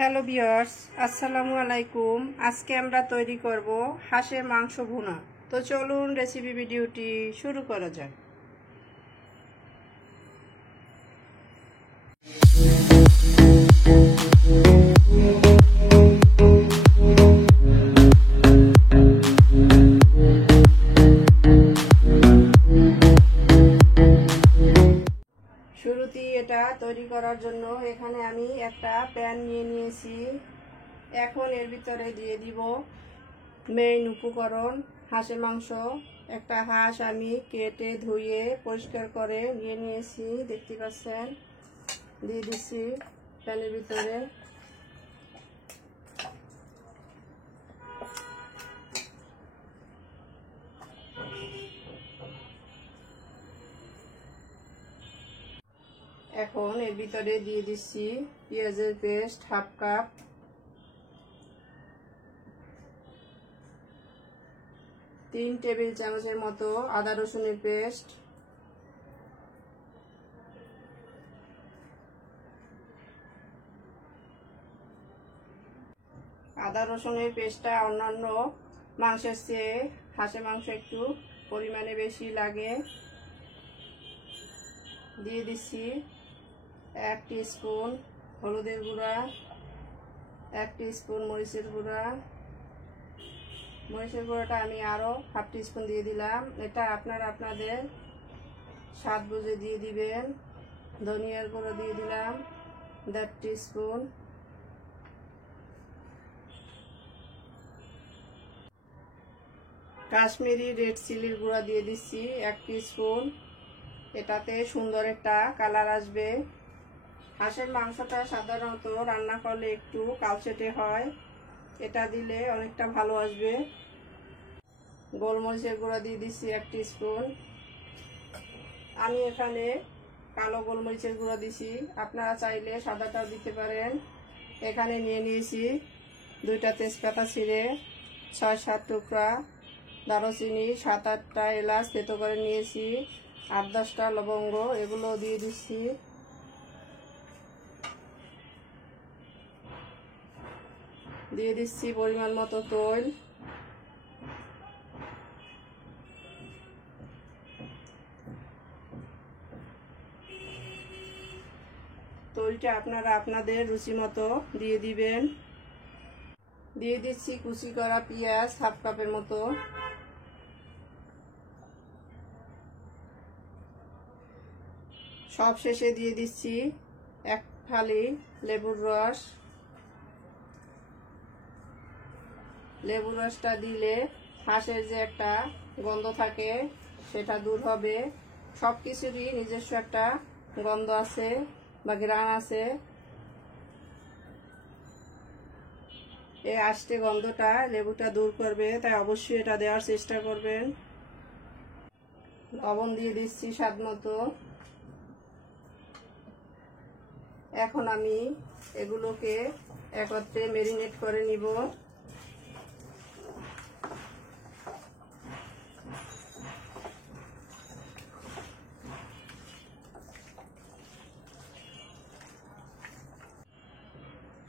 Hello viewers, আসসালামু আলাইকুম। আজকে আমরা তৈরি করব হাঁসের মাংস ভুনা। তো চলুন রেসিপি ভিডিওটি শুরু করা যাক। শুরুতেই এটা তৈরি করার জন্য এখানে আমি একটা প্যান নিয়ে নিয়েছি। এখন এর ভিতরে দিয়ে দিব মেইন উপকরণ হাঁসের মাংস। একটা হাঁস আমি কেটে ধুয়ে পরিষ্কার করে নিয়ে নিয়েছি, দেখতে পাচ্ছেন। দিয়ে দিচ্ছি প্যানের ভিতরে। এখন এর ভিতরে দিয়ে দিচ্ছি পেঁয়াজের পেস্ট হাফ কাপ, 3 টেবিল চামচের মতো আদা রসুনের পেস্ট, আদা রসুনের পেস্টটা অন্যান্য মাংসের চেয়ে হাঁসের মাংস একটু পরিমাণে বেশি লাগে। দিয়ে দিচ্ছি 1 টিস্পুন হলুদের গুঁড়া, 1 টিস্পুন মরিচের গুঁড়া। মরিচের গুঁড়াটা আমি আরও হাফ টিস্পুন দিয়ে দিলাম। এটা আপনারা আপনাদের স্বাদ বুঝে দিয়ে দিবেন। ধনিয়ার গুঁড়ো দিয়ে দিলাম 1.5 টিস্পুন। কাশ্মীরি রেড চিলির গুঁড়া দিয়ে দিচ্ছি 1 টিস্পুন। এটাতে সুন্দর একটা কালার আসবে। হাঁসের মাংসটা সাধারণত রান্না করলে একটু কালচেটে হয়, এটা দিলে অনেকটা ভালো আসবে। গোলমরিচের গুঁড়া দিয়ে দিচ্ছি 1 টিস্পুন। আমি এখানে কালো গোলমরিচের গুঁড়া দিছি, আপনারা চাইলে সাদাটাও দিতে পারেন। এখানে নিয়ে নিয়েছি 2টা তেজপাতা ছিঁড়ে, 6-7 টুকরা দারুচিনি, 7-8টা এলাচ থেতো করে নিয়েছি, 8-10টা লবঙ্গ, এগুলো দিয়ে দিচ্ছি। দিয়ে দিচ্ছি পরিমাণ মতো তেল। তেলটা আপনারা আপনাদের রুচি মতো দিয়ে দিবেন। দিয়ে দিচ্ছি কুচি করা পেঁয়াজ হাফ কাপের মতো। সব শেষে দিয়ে দিচ্ছি 1 ফালি লেবুর রস। লেবুর রসটা দিলে হাঁসের যে একটা গন্ধ থাকে সেটা দূর হবে। সব কিছুরই নিজস্ব একটা গন্ধ আছে বা ঘ্রাণ আছে। এই আষ্টে গন্ধটা লেবুটা দূর করবে, তাই অবশ্যই এটা দেওয়ার চেষ্টা করবেন। লবণ দিয়ে দিচ্ছি স্বাদ মতো। এখন আমি এগুলোকে একত্রে ম্যারিনেট করে নিব।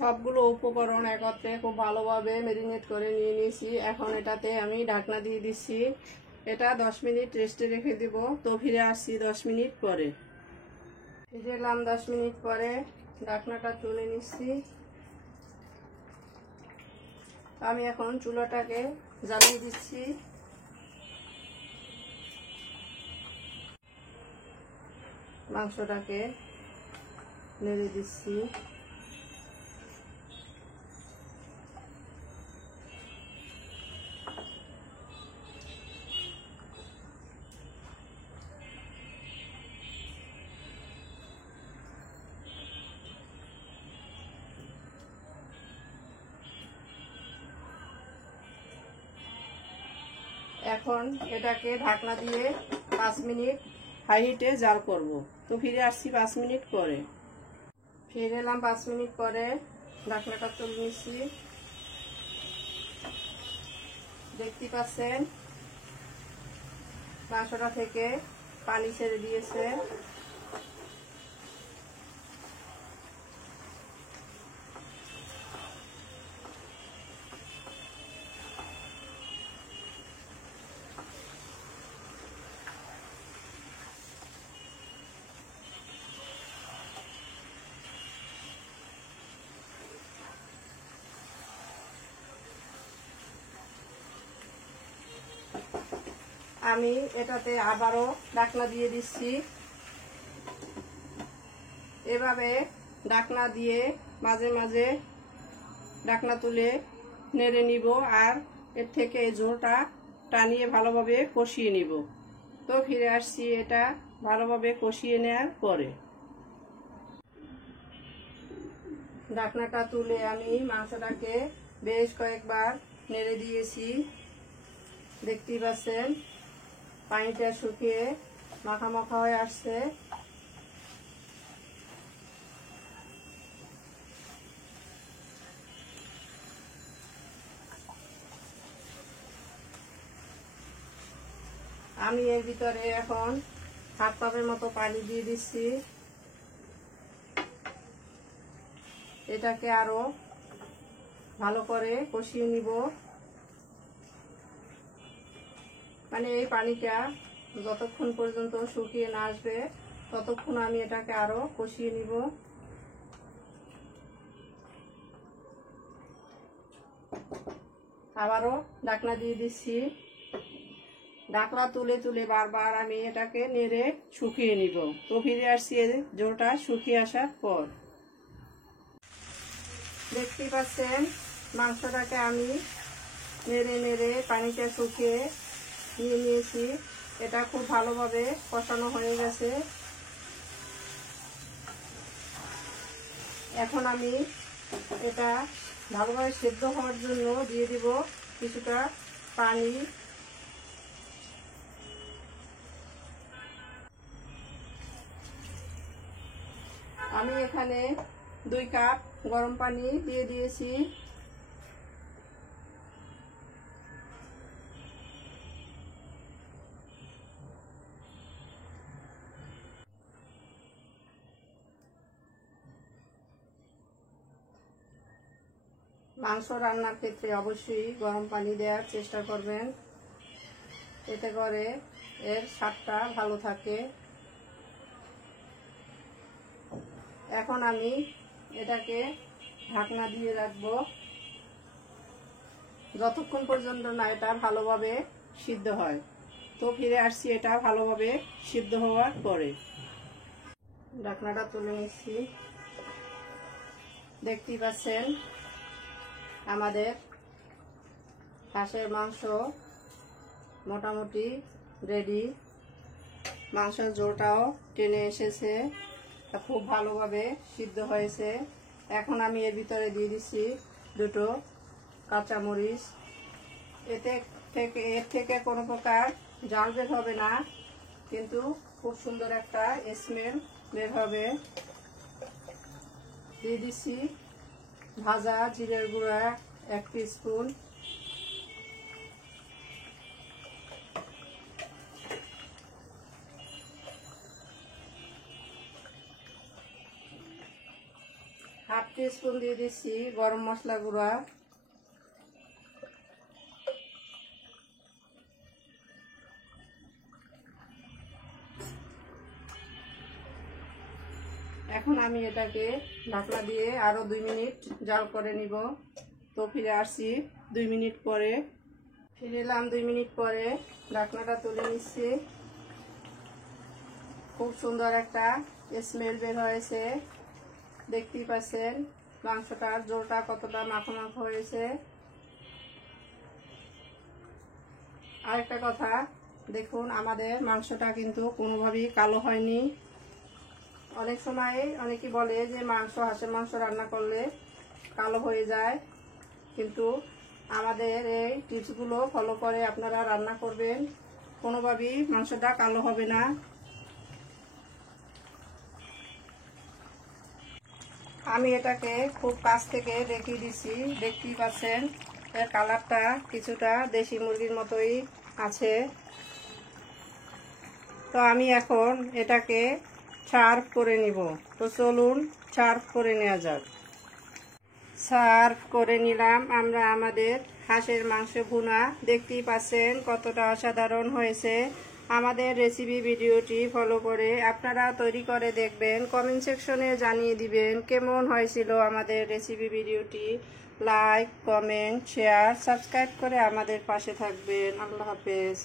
সবগুলো উপকরণ একত্রে খুব ভালোভাবে ম্যারিনেট করে নিয়ে নিয়েছি। এখন এটাতে আমি ঢাকনা দিয়ে দিচ্ছি। এটা 10 মিনিট রেস্টে রেখে দেব। তো ফিরে আসছি 10 মিনিট পরে। ফিরে এলাম 10 মিনিট পরে, ঢাকনাটা তুলে নিচ্ছি। আমি এখন চুলাটাকে জ্বালিয়ে দিচ্ছি। মাংসটাকে নেড়ে দিচ্ছি। এখন এটাকে ঢাকনা দিয়ে 5 মিনিট হাই হিটে জাল করব। তো ফিরে আসছি 5 মিনিট পরে। ফিরে এলাম 5 মিনিট পরে, ঢাকনাটা তুলে নিচ্ছি। দেখতে পাচ্ছেন মাংসটা থেকে পানি ছেড়ে দিয়েছে। আমি এটাতে আবারও ঢাকনা দিয়ে দিচ্ছি। এভাবে ঢাকনা দিয়ে মাঝে মাঝে ঢাকনা তুলে নেড়ে নিব, আর এর থেকে এই ঝোলটা টানিয়ে ভালোভাবে কষিয়ে নিব। তো ফিরে আসছি এটা ভালোভাবে কষিয়ে নেওয়ার পরে। ঢাকনাটা তুলে আমি মাংসটাকে বেশ কয়েকবার নেড়ে দিয়েছি। দেখতেই পাচ্ছেন পানিটা শুকিয়ে মাখা মাখা হয়ে আসছে। আমি এর ভিতরে এখন হাত পাপের মতো পানি দিয়ে দিচ্ছি। এটাকে আরো ভালো করে কষিয়ে নিব। মানে এই পানিটা যতক্ষণ পর্যন্ত শুকিয়ে না আসবে ততক্ষণ আমি এটাকে আরো কষিয়ে নিব। আবারও ঢাকনা দিয়ে দিচ্ছি। ঢাকনা তুলে তুলে বারবার আমি এটাকে নেড়ে শুকিয়ে নিব। তো ফিরে আসছি ঝোলটা শুকিয়ে আসার পর। দেখতেই পাচ্ছেন মাংসটাকে আমি নেড়ে নেড়ে পানিটা শুকিয়ে নিয়ে নিয়েছি। এটা খুব ভালোভাবে কষানো হয়ে গেছে। এখন আমি এটা ভালোভাবে সেদ্ধ হওয়ার জন্য দিয়ে দিব কিছুটা পানি। আমি এখানে 2 কাপ গরম পানি দিয়ে দিয়েছি। মাংস রান্নার ক্ষেত্রে অবশ্যই গরম পানি দেওয়ার চেষ্টা করবেন, এতে করে এর স্বাদটা ভালো থাকে। এখন আমি এটাকে ঢাকনা দিয়ে রাখবো যতক্ষণ পর্যন্ত না এটা ভালোভাবে সিদ্ধ হয়। তো ফিরে আসছি এটা ভালোভাবে সিদ্ধ হওয়ার পরে। ঢাকনাটা তুলে নিচ্ছি। দেখতেই পাচ্ছেন আমাদের হাঁসের মাংস মোটামুটি রেডি। মাংসের ঝোলটাও টেনে এসেছে, খুব ভালোভাবে সিদ্ধ হয়েছে। এখন আমি এর ভিতরে দিয়ে দিচ্ছি 2 কাঁচামরিচ। এর থেকে কোনো প্রকার জাল বের হবে না, কিন্তু খুব সুন্দর একটা স্মেল বের হবে। দিয়ে দিচ্ছি ভাজা জিরের গুঁড়া 1 টিস্পুন। হাফ টিস্পুন দিয়ে দিচ্ছি গরম মশলা গুঁড়া। এখন আমি এটাকে ঢাকনা দিয়ে আরো 2 মিনিট জাল করে নিব। তো ফিরে আসছি 2 মিনিট পরে। ফিরে এলাম 2 মিনিট পরে। ঢাকনাটা তুলে নিচ্ছি। খুব সুন্দর একটা স্মেল বের হয়েছে। দেখতেই পাচ্ছেন মাংসটার ঝোলটা কতটা মাখো মাখো হয়েছে। আরেকটা কথা দেখুন, আমাদের মাংসটা কিন্তু কোনোভাবেই কালো হয়নি। অনেক সময় অনেকে বলে যে হাঁসের মাংস রান্না করলে কালো হয়ে যায়, কিন্তু আমাদের এই টিপসগুলো ফলো করে আপনারা রান্না করবেন, কোনোভাবেই মাংসটা কালো হবে না। আমি এটাকে খুব কাছ থেকে দেখিয়ে দিচ্ছি। দেখতেই পাচ্ছেন এর কালারটা কিছুটা দেশি মুরগির মতোই আছে। তো আমি এখন এটাকে সার্ভ করে নিব। তো চলুন সার্ভ করে নেওয়া যাক। সার্ভ করে নিলাম আমরা আমাদের হাঁসের মাংস ভুনা। দেখতেই পাচ্ছেন কতটা অসাধারণ হয়েছে। আমাদের রেসিপি ভিডিওটি ফলো করে আপনারা তৈরি করে দেখবেন, কমেন্ট সেকশনে জানিয়ে দিবেন কেমন হয়েছিল আমাদের রেসিপি ভিডিওটি। লাইক, কমেন্ট, শেয়ার, সাবস্ক্রাইব করে আমাদের পাশে থাকবেন। আল্লাহ হাফেজ।